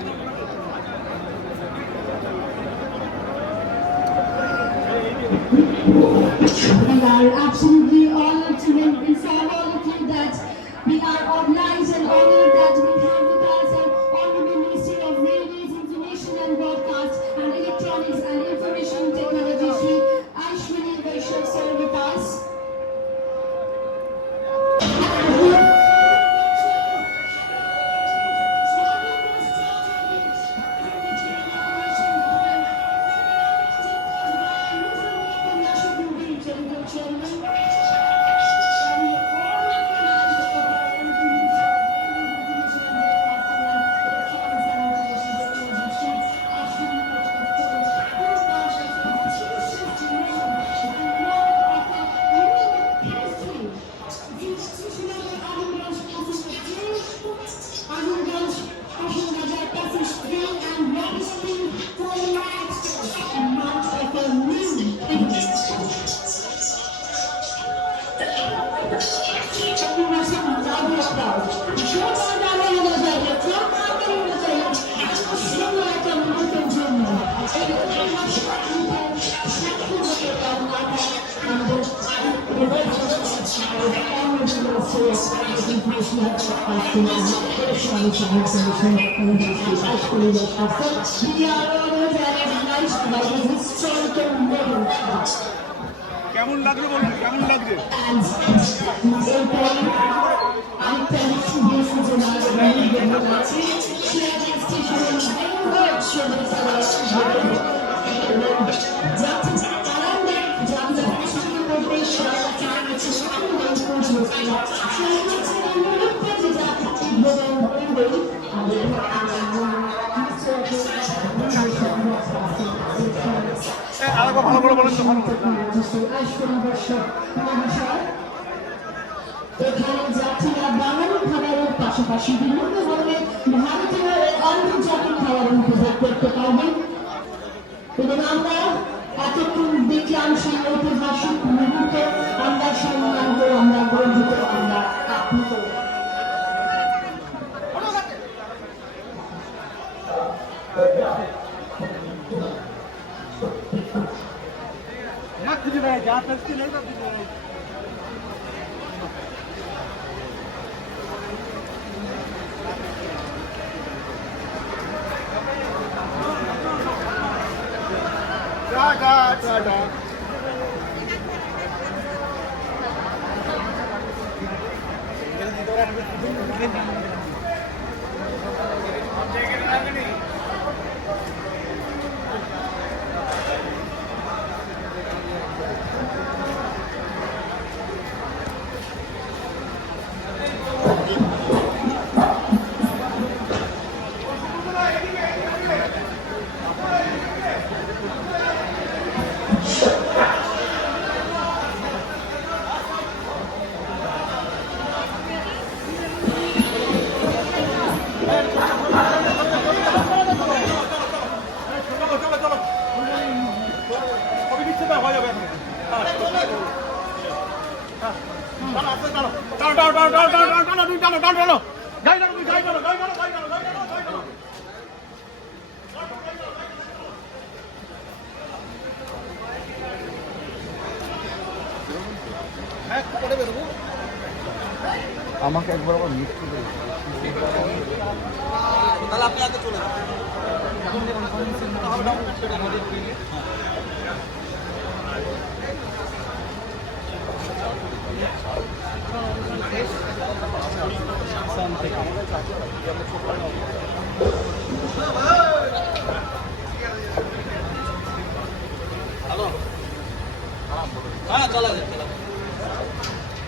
We are absolutely honored to inform all of you that we are obliged and honored that we have with us our Honorable Minister of Railways, Information and Broadcast and Electronics and Information Technology, Shri Ashwini Vaishnav sir with us. কেমন লাগলো বলুন, কেমন লাগছে? আরেকবার ভালো করে বলেন তো, ভালো করে। এখানে যাত্রীরা বাঙালি খাবারের পাশাপাশি বিভিন্ন ধরনের ভারতীয় ও আন্তর্জাতিক খাবার উপভোগ করতে পারবেন এবং আমরা এতক্ষণ দেখলাম সেই ঐতিহাসিক মুহূর্ত, আমরা সম্মানিত, আমরা গর্বিত, আমরা আপ্লুত। আমাকে একবার আবার মিষ্টি দেবে, তাহলে আপনি আগে চলে যান। হ্যালো, হ্যাঁ চলে যান,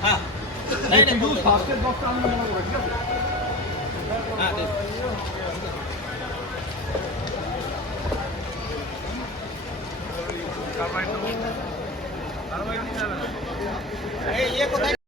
হ্যাঁ ফার্স্টের বক্সটা আমি মনে করি, ঠিক আছে? হ্যাঁ এই কোথায়